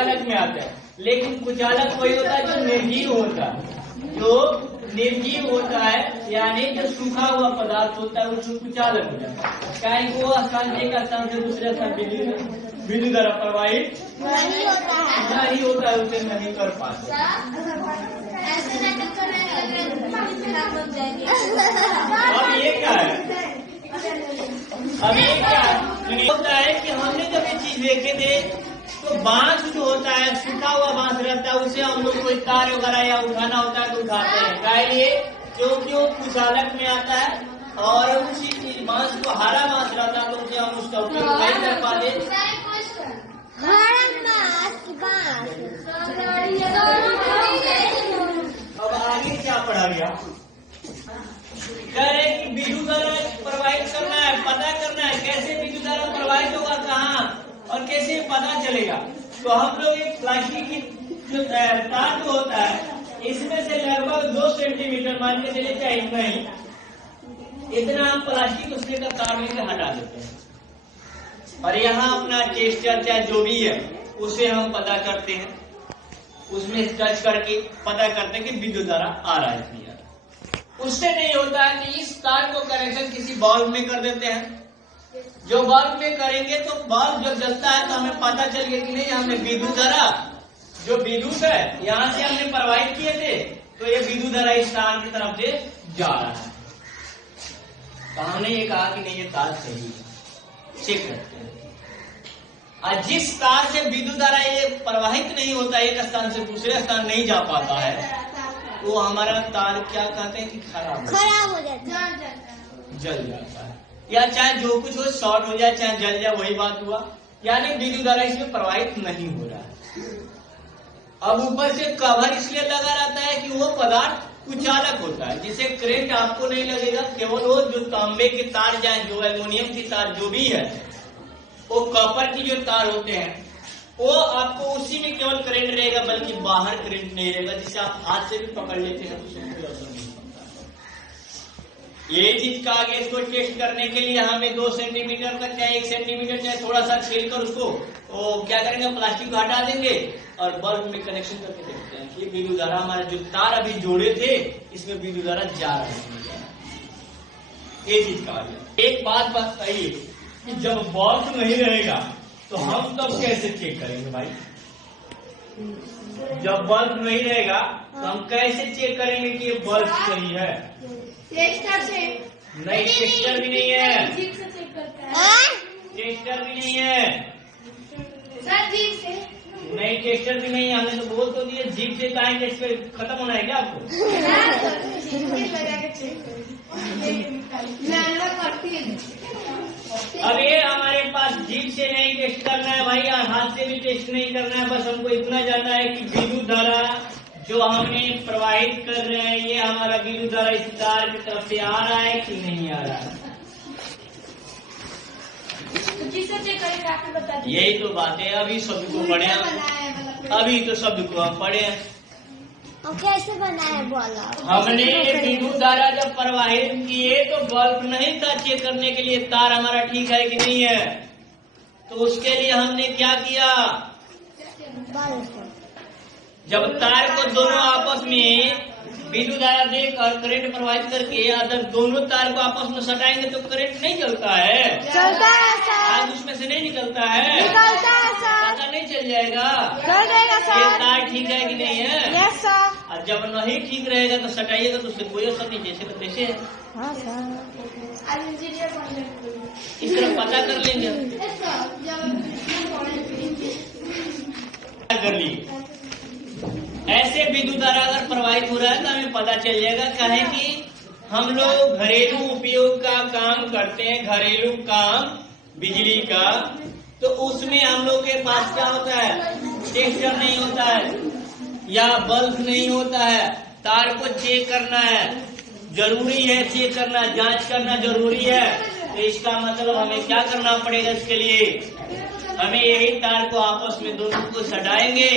कुचालक में आता है। लेकिन कुचालक वही होता है जो निर्जीव होता है, जो निर्जीव होता है, यानी जो सूखा हुआ पदार्थ होता है उसको कुचालक हो जाता है। क्या वो स्थान एक स्थान से दूसरे स्थान विद्युत द्वारा प्रवाहित नहीं होता है, उसे नहीं कर पाते। अब ये क्या है, होता है कि हमने जब ये चीज देखे थे तो बांस जो होता है, सूखा हुआ बांस रहता है, उसे हम लोग कोई तार वगैरह या उठाना होता है तो उठाते हैं। क्या लिए? क्योंकि वो कुचालक में आता है और उसी बांस को हरा बांस रहता है तो उसे हम उसका उपयोग नहीं कर पाते। अब आगे क्या पढ़ा गया? कह रहे कि विद्युत द्वारा प्रवाहित करना है, पता करना है कैसे विद्युत द्वारा प्रवाहित होगा, कहाँ और कैसे पता चलेगा। तो हम लोग एक प्लास्टिक की जो तार जो होता है, इसमें से लगभग 2 सेंटीमीटर मान के चले, चाहे इतना ही, इतना हम प्लास्टिक उसमें का तार में से हटा देते हैं और यहाँ अपना टेक्सचर चाहे जो भी है उसे हम पता करते हैं, उसमें टच करके पता करते हैं कि विद्युत धारा आ रहा है नहीं आ रहा। उससे नहीं होता है कि इस तार को कनेक्शन किसी बल्ब में कर देते हैं, जो बल्ब में करेंगे तो बल्ब जब जलता है तो हमें पता चल गया कि नहीं हमने विद्युत धारा जो विद्युत है यहाँ से हमने प्रवाहित किए थे तो ये विद्युत धारा इस तार की तरफ से जा रहा है। तो हमने ये कहा कि नहीं ये तार सही है, चेक करते हैं। और जिस तार से विद्युत धारा ये प्रवाहित नहीं होता, एक स्थान से दूसरे स्थान नहीं जा पाता है, वो हमारा तार क्या कहते हैं कि खराब हो जाता है, जल जाता है, या चाहे जो कुछ हो शॉर्ट हो जाए चाहे जल जाए, वही बात हुआ, यानी विद्युत धारा इसमें प्रवाहित नहीं हो रहा है। अब ऊपर से कवर इसलिए लगा रहता है कि वो पदार्थ कुचालक होता है, जिसे करंट आपको नहीं लगेगा, केवल वो जो तांबे की तार चाहे जो एल्युमिनियम की तार जो भी है, वो कॉपर की जो तार होते हैं, वो आपको उसी में केवल करंट रहेगा, बल्कि बाहर करंट नहीं रहेगा, जिसे आप हाथ से भी पकड़ लेते हैं तो कोई असर नहीं पड़ता। ये चीज का आगे इसको टेस्ट करने के लिए हमें 2 सेंटीमीटर तक चाहे 1 सेंटीमीटर चाहे थोड़ा सा छीलकर उसको वो क्या करेंगे, प्लास्टिक को हटा देंगे और बल्ब में कनेक्शन करके देखते हैं कि विद्युत धारा हमारे जो तार अभी जोड़े थे इसमें विद्युत धारा जा रहा है। ये चीज का आगे एक बात बताइए कि जब बल्ब नहीं रहेगा तो हम तब कैसे चेक करेंगे भाई? जब बल्ब नहीं रहेगा तो हम कैसे चेक करेंगे कि ये बल्ब सही है? टेस्टर से नहीं, टेस्टर भी नहीं है, टेस्टर भी नहीं है सर, जीप से नहीं, टेस्टर भी नहीं है। हमने तो बोल तो दिए जीप से कहा टेस्टर खत्म होना है क्या आपको? अब ये हमारे पास जीप से नहीं टेस्ट करना है भाई, हाथ से भी टेस्ट नहीं करना है, बस हमको इतना जानना है कि विद्युत धारा जो हमने प्रवाहित कर रहे हैं ये हमारा विद्युत धारा इस तार की तरफ से आ रहा है कि नहीं आ रहा है। यही तो बात है, अभी शब्द को पढ़े, अभी तो शब्द को हम पढ़े। कैसे बनाया बोला? हमने विद्युत धारा जब प्रवाहित किए तो बल्ब नहीं था चेक करने के लिए तार हमारा ठीक है कि नहीं है, तो उसके लिए हमने क्या किया, जब तार को दोनों आपस में विद्युत धारा देकर करंट प्रवाहित करके अगर दोनों तार को आपस में सटाएंगे तो करंट नहीं चलता है, चलता है सर, आज उसमें से नहीं निकलता है, निकलता है सर, पता नहीं चल जाएगा, चल जाएगा सर, ये तार ठीक है कि नहीं है? Yes sir. और जब नहीं ठीक रहेगा तो सटाइएगा तो उससे कोई असर नहीं, जैसे तो तैसे है। हाँ सर, इस तरह पता कर लेंगे, कर लिए ऐसे विद्युत धारा अगर प्रवाहित हो रहा है तो हमें पता चल जाएगा। कहे कि हम लोग घरेलू उपयोग का काम करते हैं, घरेलू काम बिजली का, तो उसमें हम लोग के पास क्या होता है, टेस्टर नहीं होता है या बल्ब नहीं होता है, तार को चेक करना है जरूरी है, चेक करना जांच करना जरूरी है। तो इसका मतलब हमें क्या करना पड़ेगा, इसके लिए हमें यही तार को आपस में दोनों को सटाएंगे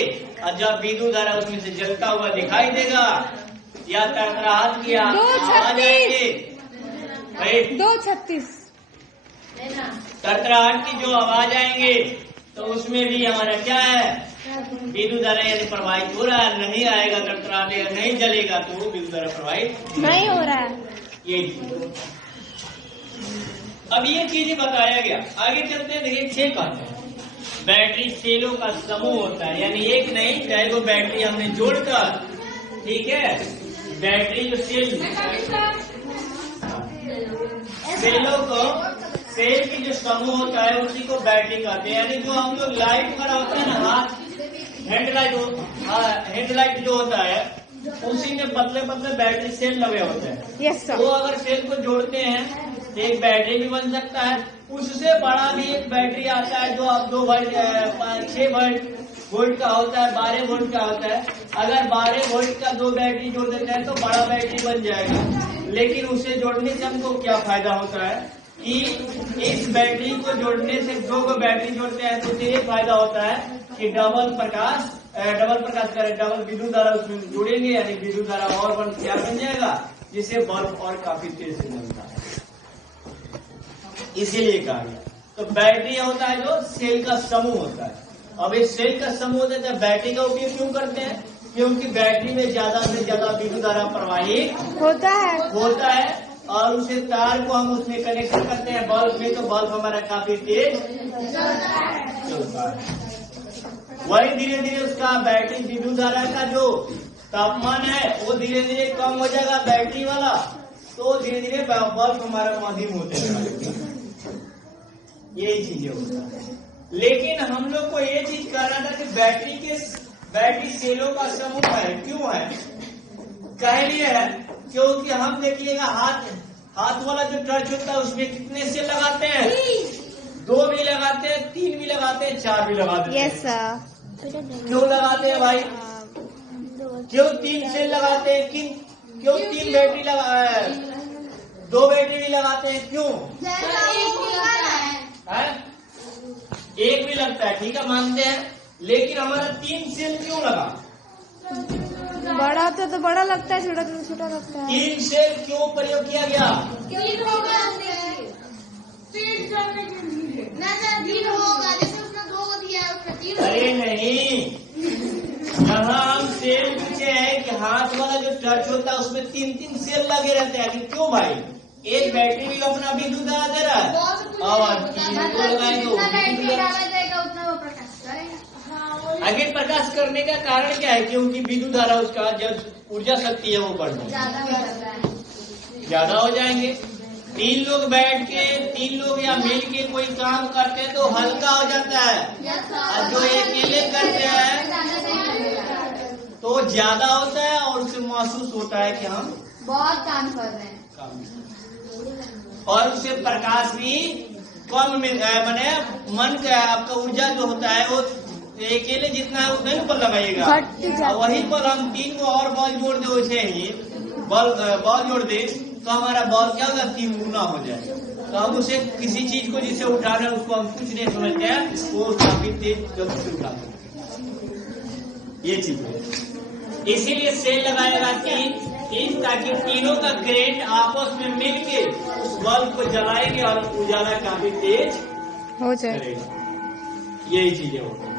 और जब विद्युत धारा उसमें से जलता हुआ दिखाई देगा या टकराहट की आवाज आएगी, 236 टकराहट की जो आवाज आएंगे तो उसमें भी हमारा क्या है, विद्युत धारा यानी प्रवाहित हो रहा है, नहीं आएगा टकराने या नहीं जलेगा तो विद्युत धारा प्रवाहित नहीं हो रहा है। ये अब ये चीजें बताया गया। आगे चलते हैं, देखिए 6 कहते हैं बैटरी सेलों का समूह होता है, यानी एक नहीं चाहे वो बैटरी हमने जोड़कर, ठीक है, बैटरी जो सेलों को सेल की जो समूह होता है उसी को बैटरी कहते हैं। यानी जो हम लोग लाइट वगैरह होता है ना, हाथ हेडलाइट जो होता है उसी में पतले पतले बैटरी सेल लगे होते हैं। Yes sir. वो अगर सेल को जोड़ते हैं तो एक बैटरी भी बन सकता है। उससे बड़ा भी एक बैटरी आता है जो अब 2 वोल्ट 6 वोल्ट का होता है, 12 वोल्ट का होता है। अगर 12 वोल्ट का 2 बैटरी जोड़ देते हैं तो बड़ा बैटरी बन जाएगा। लेकिन उसे जोड़ने से हमको क्या फायदा होता है कि इस बैटरी को जोड़ने से 2 बैटरी जोड़ते हैं तो ये फायदा होता है कि डबल प्रकाश करें, डबल विद्युत धारा उसमें जुड़ेंगे, यानी विद्युत धारा और क्या बन जाएगा, जिससे बल्ब और काफी तेज से जलता है। इसीलिए कहा गया। तो बैटरी होता है जो सेल का समूह होता है। अब इस सेल का समूह होता है, बैटरी का उपयोग क्यों करते हैं? क्योंकि बैटरी में ज्यादा से ज्यादा विद्युत धारा प्रवाहित होता है और उसे तार को हम उसमें कनेक्शन करते हैं बल्ब में, तो बल्ब हमारा काफी तेज चलता है। वही धीरे धीरे उसका बैटरी विद्युत धारा का जो तापमान है वो धीरे धीरे कम हो जाएगा बैटरी वाला, तो धीरे धीरे बल्ब हमारा मध्यम होते हैं। यही चीजें होता है। लेकिन हम लोग को ये चीज करना था कि बैटरी सेलों का समूह है। क्यों है? कह लिए है क्योंकि हम देखिएगा हाथ वाला जो टर्च होता है उसमें कितने सेल लगाते हैं? 2 भी लगाते हैं, 3 भी लगाते हैं, 4 भी लगाते हैं। Yes sir. क्यों लगाते हैं भाई? क्यों 3 सेल लगाते हैं? क्यों 3 बैटरी 2 बैटरी भी लगाते हैं? क्यों? एक भी लगता है, ठीक है, मानते हैं। लेकिन हमारा 3 सेल क्यों लगा? बड़ा तो बड़ा लगता है, छोटा तो छोटा लगता है। 3 सेल क्यों प्रयोग किया गया? अरे नहीं, यहाँ हम सेल पूछे हैं कि हाथ वाला जो टर्च होता है उसमें 3 सेल लगे रहते हैं। कि क्यों भाई? एक बैटरी भी अपना विद्युत धारा दे रहा है और 3 को लगाएंगे आगे प्रकाश करने का कारण क्या है? क्योंकि विद्युत धारा उसका जब ऊर्जा शक्ति है वो बढ़ जाएगी, ज्यादा हो जाएंगे। 3 लोग बैठ के 3 लोग या मिल के कोई काम करते हैं तो हल्का हो जाता है, और जो अकेले करते हैं तो ज्यादा होता है और उसे महसूस होता है कि हम बहुत काम कर रहे हैं, और उसे प्रकाश भी कम मिलता है। मैंने मन का आपका ऊर्जा जो होता है वो अकेले जितना है उतना ही पर लगाइएगा। वही पर हम 3 को और बॉल जोड़ दे, वैसे ही बॉल जोड़ दे तो हमारा बॉल क्या होगा? 3 गुना हो जाए। तो हम उसे किसी चीज को जिसे उठा रहे हैं उसको हम कुछ नहीं समझते हैं, वो काफी तेज गति से उठा सकते हैं। ये चीज है। इसीलिए सेल लगाएगा 3 ताकि तीनों का करंट आपस में मिलके उस बल्ब को जलाएंगे और उजाला काफी तेज हो जाए। करेगा। यही चीजें होती है।